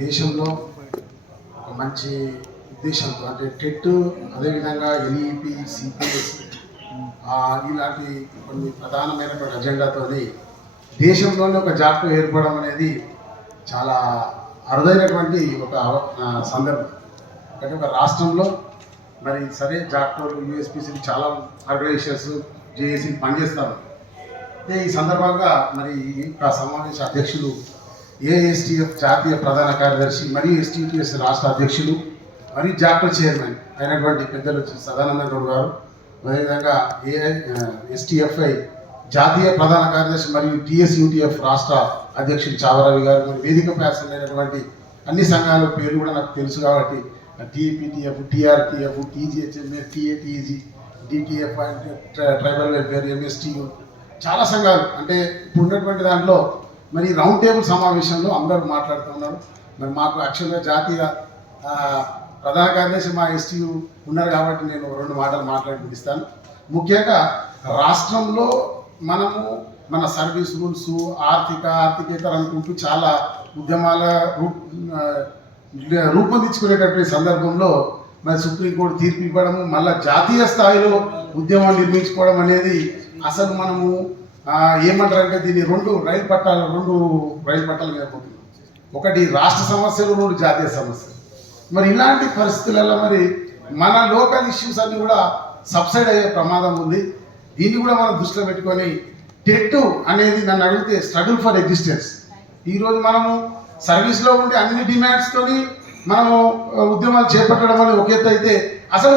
దేశంలో ఒక మంచి ఉద్దేశంతో అంటే టెట్ అదేవిధంగా ఎన్ఈపి సిపిఎస్ ఇలాంటి కొన్ని ప్రధానమైనటువంటి అజెండాతోని దేశంలోనే ఒక జాబితా ఏర్పడడం అనేది చాలా అరుదైనటువంటి ఒక సందర్భం. అంటే ఒక రాష్ట్రంలో మరి సరే జాక్టోలు యూఎస్పీసీలు చాలా ఆర్గనైజేషన్స్ జేఏసీ పనిచేస్తారు. ఈ సందర్భంగా మరి సమావేశ అధ్యక్షులు ఏఎస్టీఎఫ్ జాతీయ ప్రధాన కార్యదర్శి మరియు ఎస్టీటీఎస్ రాష్ట్ర అధ్యక్షులు మరియు జాక్టో చైర్మన్ అయినటువంటి పెద్దలు సదానంద గౌడ్ గారు, అదేవిధంగా ఎస్టీఎఫ్ఐ జాతీయ ప్రధాన కార్యదర్శి మరియు టీఎస్యూటీఎఫ్ రాష్ట్ర అధ్యక్షులు చావరవి గారు, మరి వేదిక ప్యాసన్ అయినటువంటి అన్ని సంఘాల పేర్లు కూడా నాకు తెలుసు కాబట్టి టీపీటీఎఫ్, టీఆర్టీఎఫ్, టీజీహెచ్ఎంఏ, టీఏటీజీ, డిటిఎఫ్ అంటే ట్రైబల్ వెల్ఫేర్, ఎంఎస్టీయు, చాలా సంఘాలు. అంటే ఇప్పుడు ఉన్నటువంటి దాంట్లో మరి రౌండ్ టేబుల్ సమావేశంలో అందరూ మాట్లాడుతున్నారు. మరి మాకు యాక్చువల్గా జాతీయ ప్రధాన కార్యదర్శి మా ఎస్టీయు ఉన్నారు కాబట్టి నేను 2 మాటలు మాట్లాడి ముగిస్తాను. ముఖ్యంగా రాష్ట్రంలో మనము మన సర్వీస్ రూల్స్ ఆర్థికేతర అనుకుంటూ చాలా ఉద్యమాల రూపొందించుకునేటటువంటి సందర్భంలో మరి సుప్రీంకోర్టు తీర్పు ఇవ్వడము, మళ్ళీ జాతీయ స్థాయిలో ఉద్యమాలు నిర్మించుకోవడం అనేది అసలు మనము ఏమంటారంటే దీన్ని 2 రైలు పట్టాలు మీద పోతుంది. ఒకటి రాష్ట్ర సమస్యలు, 2 జాతీయ సమస్యలు. మరి ఇలాంటి పరిస్థితులలో మరి మన లోకల్ ఇష్యూస్ అన్ని కూడా సబ్సైడ్ అయ్యే ప్రమాదం ఉంది. దీన్ని కూడా మనం దృష్టిలో పెట్టుకొని టెట్ అనేది నన్ను అడిగితే స్ట్రగుల్ ఫర్ ఎగ్జిస్టెన్స్. ఈరోజు మనము సర్వీస్లో ఉండి అన్ని డిమాండ్స్తోని మనము ఉద్యమాలు చేపట్టడం అనేది ఒక ఎత్తు అయితే, అసలు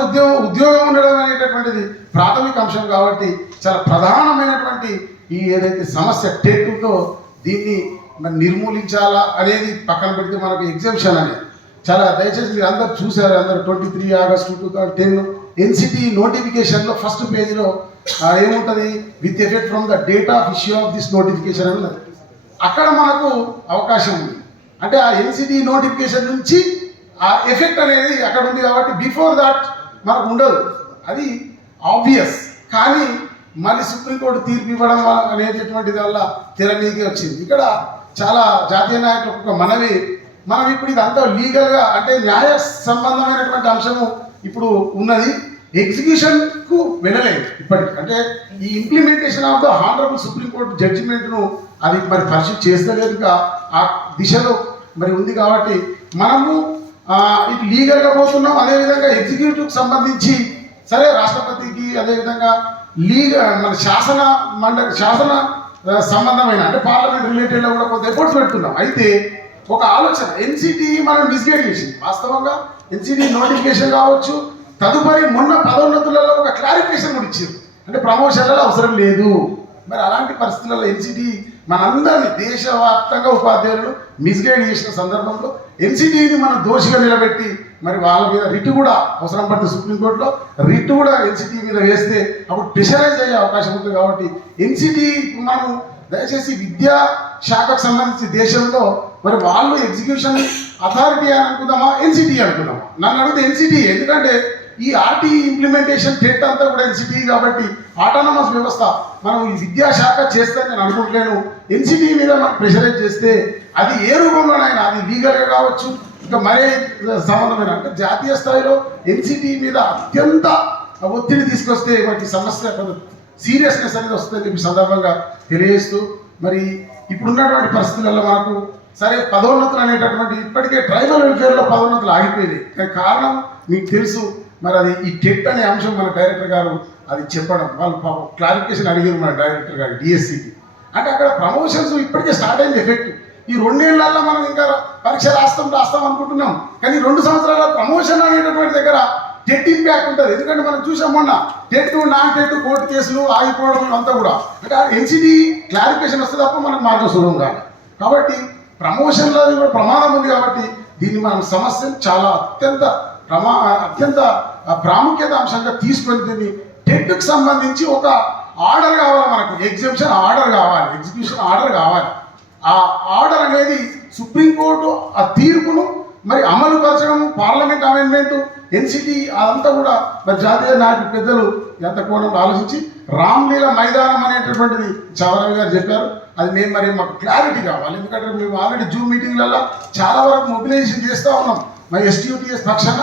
ఉద్యోగం ఉండడం అనేటటువంటిది ప్రాథమిక అంశం కాబట్టి చాలా ప్రధానమైనటువంటి ఈ ఏదైతే సమస్య టెట్తో దీన్ని మరి నిర్మూలించాలా అనేది పక్కన పెడితే మనకు ఎగ్జామ్షన్ అనేది చాలా, దయచేసి మీరు అందరు చూసారు, అందరు 23 ఆగస్టు 2010 ఎన్సిటీ నోటిఫికేషన్లో ఫస్ట్ పేజీలో ఏముంటుంది, with effect from the date of issue of this notification అని ఉన్నది. అక్కడ మనకు అవకాశం ఉంది. అంటే ఆ ఎన్సిటీ నోటిఫికేషన్ నుంచి ఆ ఎఫెక్ట్ అనేది అక్కడ ఉంది కాబట్టి బిఫోర్ దాట్ మనకు ఉండదు, అది ఆబ్వియస్. కానీ మళ్ళీ సుప్రీంకోర్టు తీర్పు ఇవ్వడం అనేటటువంటిది వల్ల తెరనీకి వచ్చింది. ఇక్కడ చాలా జాతీయ నాయకులకు ఒక మనవి, మనం ఇప్పుడు ఇదంతా లీగల్గా అంటే న్యాయ సంబంధమైనటువంటి అంశము ఇప్పుడు ఉన్నది, ఎగ్జిక్యూషన్కు వెళ్ళలేదు ఇప్పటికి. అంటే ఈ implementation of the honourable supreme court జడ్జిమెంట్ను అది మరి పరిశీలి చేస్తలేదు, ఆ దిశలో మరి ఉంది కాబట్టి మనము ఇటు లీగల్గా పోతున్నాం. అదేవిధంగా ఎగ్జిక్యూటివ్కి సంబంధించి సరే రాష్ట్రపతికి అదేవిధంగా మన శాసన సంబంధమైన అంటే పార్లమెంట్ రిలేటెడ్లో కూడా కొంత ఎఫర్ట్స్ పెడుతున్నాం. అయితే ఒక ఆలోచన, ఎన్సిటీ మనం మిస్గైడ్ చేసింది. వాస్తవంగా ఎన్సిటీ నోటిఫికేషన్ కావచ్చు, తదుపరి మొన్న పదోన్నతులలో ఒక క్లారిఫికేషన్ కూడా ఇచ్చారు, అంటే ప్రమోషన్లలో అవసరం లేదు. మరి అలాంటి పరిస్థితులలో ఎన్సిటీ మనందరినీ దేశవ్యాప్తంగా ఉపాధ్యాయులను మిస్గైడ్ చేసిన సందర్భంలో ఎన్సిటీని మనం దోషిగా నిలబెట్టి మరి వాళ్ళ మీద రిట్ కూడా అవసరం పడుతుంది. సుప్రీంకోర్టులో రిట్ కూడా ఎన్సిటీ మీద వేస్తే అప్పుడు ప్రెషరైజ్ అయ్యే అవకాశం ఉంటుంది. కాబట్టి ఎన్సిటీ మనం దయచేసి విద్యా శాఖకు సంబంధించి దేశంలో మరి వాళ్ళు ఎగ్జిక్యూషన్ అథారిటీ అని అనుకుందామా, ఎన్సిటీ అనుకుందామా? నన్ను అడిగితే ఎన్సిటీ, ఎందుకంటే ఈ ఆర్టీ ఇంప్లిమెంటేషన్ టెట్ అంతా కూడా ఎన్సిటీ కాబట్టి ఆటోనమస్ వ్యవస్థ. మనం ఈ విద్యాశాఖ చేస్తే నేను అనుకుంటలేను, ఎన్సిటీ మీద మనం ప్రెషరైజ్ చేస్తే అది ఏ రూపంలోనైనా అది లీగల్గా కావచ్చు, ఇంకా మరే సంబంధమైన అంటే జాతీయ స్థాయిలో ఎన్సిటీ మీద అత్యంత ఒత్తిడి తీసుకొస్తే వాటి సమస్య కొంత సీరియస్నెస్ అనేది వస్తుందని చెప్పి సందర్భంగా తెలియజేస్తూ, మరి ఇప్పుడున్నటువంటి పరిస్థితులలో మనకు సరే పదోన్నతులు అనేటటువంటి ఇప్పటికే ట్రైబల్ వెల్ఫేర్లో పదోన్నతులు ఆగిపోయినాయి. కానీ కారణం మీకు తెలుసు, మరి అది ఈ టెట్ అనే అంశం మన డైరెక్టర్ గారు అది చెప్పడం, వాళ్ళు క్లారిఫికేషన్ అడిగారు మన డైరెక్టర్ గారు డిఎస్సికి. అంటే అక్కడ ప్రమోషన్స్ ఇప్పటికే స్టార్ట్ అయింది ఎఫెక్ట్. ఈ 2 ఏళ్లలో మనం ఇంకా పరీక్ష రాస్తాం అనుకుంటున్నాం, కానీ 2 సంవత్సరాల ప్రమోషన్ అనేటటువంటి దగ్గర టెట్ ఇంపాక్ట్ ఉంటుంది. ఎందుకంటే మనం చూసాం మొన్న టెట్ నాన్ టెట్ కోర్టు కేసులు ఆగిపోవడం అంతా కూడా, అంటే ఎన్సిటీ క్లారిఫికేషన్ వస్తే తప్ప మనకు మార్గం సులభం కాదు. కాబట్టి ప్రమోషన్లో కూడా ప్రమాదం ఉంది. కాబట్టి దీన్ని మనం సమస్యను చాలా అత్యంత ప్రాముఖ్యత అంశంగా తీసుకొని దీన్ని టెట్కి సంబంధించి ఒక ఆర్డర్ కావాలి, మనకు ఎగ్జామ్షన్ ఆర్డర్ కావాలి, ఎగ్జిక్యూషన్ ఆర్డర్ కావాలి. ఆ ఆర్డర్ అనేది సుప్రీంకోర్టు ఆ తీర్పును మరి అమలు పరచడం, పార్లమెంట్ అమెండ్మెంట్ ఎన్సిటీ అదంతా కూడా మరి జాతీయ నాయకులు పెద్దలు ఎంత కోణంలో ఆలోచించి రామ్లీలా మైదానం అనేటటువంటిది చవరవి గారు చెప్పారు. అది మేము మరి మాకు క్లారిటీ కావాలి. ఎందుకంటే మేము ఆల్రెడీ జూమ్ మీటింగ్లలో చాలా వరకు మొబిలైజేషన్ చేస్తూ ఉన్నాం. మరి ఎస్టీయూటీఎస్ పక్షాన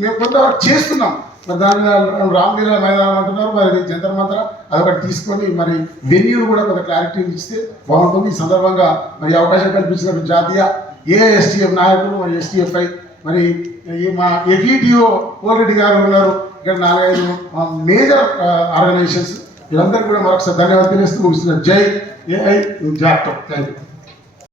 మేము కొంతవరకు చేస్తున్నాం. మరి దాని మీద రామ్లీలా మైదానం అంటున్నారు. మరి జంతర్ మంతర అదొకటి తీసుకొని మరి వెన్యూను కూడా కొంత క్లారిటీ ఇస్తే బాగుంటుంది. ఈ సందర్భంగా మరి అవకాశం కల్పించిన జాతీయ ఏఎస్టీఎఫ్ నాయకులు మరి ఎస్టీఎఫ్ఐ మరి మా ఎఫ్ఈటిఓ కోల్రెడ్డి గారు ఉన్నారు. ఇక్కడ 4-5 మేజర్ ఆర్గనైజేషన్స్ వీళ్ళందరికీ కూడా మరొకసారి ధన్యవాదాలు తెలుస్తూ ముగిస్తున్నారు. జై ఏఐ జాక్టో. Thank you.